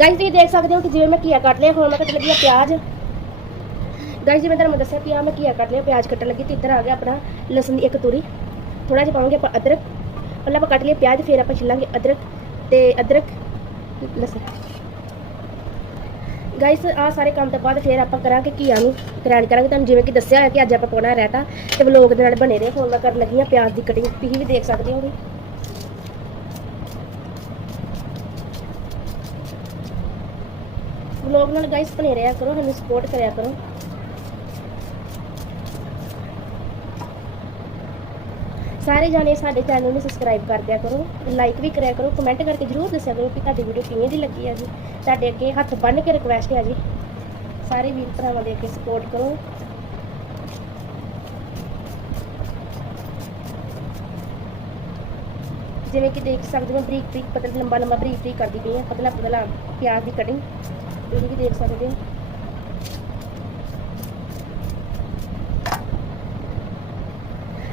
Guys ਤੁਸੀਂ ਦੇਖ ਸਕਦੇ ਹੋ ਕਿ ਜਿਵੇਂ ਮੈਂ ਘੀਆ ਕੱਟ ਲਿਆ, ਹੁਣ ਮੈਂ ਕੱਟ ਲੱਗੀ ਆ ਪਿਆਜ਼। ਗਾਇਸ ਜਿਵੇਂ ਤੁਹਾਨੂੰ ਦੱਸਿਆ ਕਿ ਆ ਮੈਂ ਘੀਆ ਕੱਟ ਲਿਆ, ਪਿਆਜ਼ ਕੱਟਣ ਲੱਗੀ ਤੇ ਇੱਧਰ ਆ ਗਿਆ ਆਪਣਾ ਲਸਣ ਦੀ ਇੱਕ ਤੂਰੀ। ਥੋੜਾ ਜਿਹਾ ਪਾਵਾਂਗੇ ਆਪਾਂ ਅਦਰਕ। ਪਹਿਲਾਂ ਆਪਾਂ ਕੱਟ ਲਈਏ ਪਿਆਜ਼, ਫਿਰ ਆਪਾਂ ਛਿੱਲਾਂਗੇ ਅਦਰਕ ਤੇ ਅਦਰਕ, ਲਸਣ। ਗਾਇਸ ਆ ਸਾਰੇ ਕੰਮ ਤੋਂ ਬਾਅਦ ਫਿਰ ਆਪਾਂ ਕਰਾਂਗੇ ਘੀਆ ਨੂੰ ਗ੍ਰਾਈਂਡ ਕਰਾਂਗੇ। ਤੁਹਾਨੂੰ ਜਿਵੇਂ ਕਿ ਦੱਸਿਆ ਹੋਇਆ ਕਿ ਅੱਜ ਆਪਾਂ ਪਾਉਣਾ ਰਹਿਤਾ ਤੇ ਵਲੋਗ ਦੇ ਨਾਲ ਬਣੇ ਰਹੇ। ਹੁਣ ਮੈਂ ਕਰਨ ਲੱਗੀ ਆ ਪਿਆਜ਼ ਦੀ ਕਟਿੰਗ ਤੁਸੀਂ ਵੀ ਦੇਖ ਸਕਦੇ ਹੋ। ਵਲੋਗ ਨਾਲ ਗਾਇਸ ਬਣੇ ਰਿਹਾ ਕਰੋ, ਮੈਨੂੰ ਸਪੋਰਟ ਕਰਿਆ ਕਰੋ। ਸਾਰੇ ਜਾਣੇ ਸਾਡੇ ਚੈਨਲ ਨੂੰ ਸਬਸਕ੍ਰਾਈਬ ਕਰ ਦਿਆ ਕਰੋ ਲਾਈਕ ਵੀ ਕਰਿਆ ਕਰੋ ਕਮੈਂਟ ਕਰਕੇ ਜਰੂਰ ਦੱਸਿਆ ਕਰੋ ਕਿ ਤੁਹਾਡੀ ਵੀਡੀਓ ਕਿਵੇਂ ਦੀ ਲੱਗੀ ਹੈ ਜੀ। ਤੁਹਾਡੇ ਅੱਗੇ ਹੱਥ ਬੰਨ ਕੇ ਰਿਕਵੈਸਟ ਹੈ ਜੀ। ਸਾਰੇ ਵੀਰ ਭਰਾਵਾਂ ਦੇ ਅੱਗੇ ਸਪੋਰਟ ਕਰੋ। ਜਿਵੇਂ ਕਿ ਦੇਖ ਸਕਦੇ ਹੋ ਬਰੀਕ ਬਰੀਕ ਪਤਲਾ ਲੰਬਾ ਲੰਬਾ ਬਰੀਕ ਬਰੀਕ ਕਰਦੀ ਪਈ ਹਾਂ ਪਤਲਾ ਪਤਲਾ ਪਿਆਜ਼ ਦੀ ਕਟਿੰਗ ਤੁਸੀਂ ਵੀ ਦੇਖ ਸਕਦੇ ਹੋ।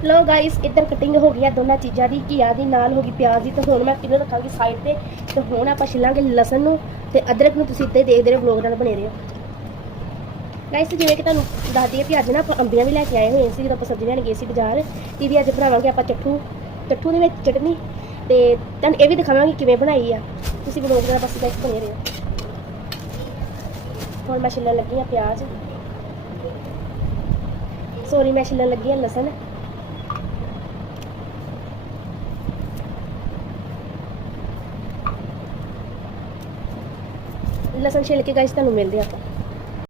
ਲੋ ਗਾਇਸ ਇੱਧਰ ਕਟਿੰਗ ਹੋ ਗਈ ਆ ਦੋਨਾਂ ਚੀਜ਼ਾਂ ਦੀ, ਘੀਆ ਦੀ, ਨਾਲ ਹੋ ਗਈ ਪਿਆਜ਼ ਦੀ। ਤੇ ਹੁਣ ਮੈਂ ਕਿਹਨੂੰ ਰੱਖਾਂਗੀ ਸਾਈਡ ਤੇ ਤੇ ਹੁਣ ਆਪਾਂ ਛਿੱਲਾਂਗੇ ਲਸਣ ਨੂੰ ਤੇ ਅਦਰਕ ਨੂੰ ਤੁਸੀਂ ਇੱਦਾਂ ਦੇਖਦੇ ਰਹੋ ਵਲੌਗ ਨਾਲ ਬਣੇ ਰਹੋ। ਗਾਇਸ ਜਿਵੇਂ ਕਿ ਤੁਹਾਨੂੰ ਦੱਸਦੀ ਹੈ ਕਿ ਅੱਜ ਨਾ ਆਪਾਂ ਅੰਬੀਆਂ ਵੀ ਲੈ ਕੇ ਆਏ ਹੋਏ ਸੀ, ਜਦੋਂ ਆਪਾਂ ਸਬਜ਼ੀ ਲੈਣ ਗਏ ਸੀ ਬਾਜ਼ਾਰ, ਤੇ ਵੀ ਅੱਜ ਬਣਾਵਾਂਗੇ ਆਪਾਂ ਚੱਠੂ। ਚੱਠੂ ਦੇ ਵਿੱਚ ਚਟਨੀ, ਤੇ ਤੁਹਾਨੂੰ ਇਹ ਵੀ ਦਿਖਾਵਾਂਗੇ ਕਿਵੇਂ ਬਣਾਈ ਆ। ਤੁਸੀਂ ਵਲੌਗ ਨਾਲ ਬਸ ਗਾਇਸ ਬਣੇ ਰਹੋ। ਹੁਣ ਮੈਂ ਛਿੱਲਣ ਲੱਗੀ ਆ ਪਿਆਜ਼। ਸੋਰੀ ਮੈਂ ਛਿੱਲਣ ਲੱਗੀ ਆ ਲਸਣ। ਲਸਣ ਛਿੱਲ ਕੇ ਗਾਇਸ ਤੁਹਾਨੂੰ ਮਿਲਦੇ ਆ ਆਪਾਂ।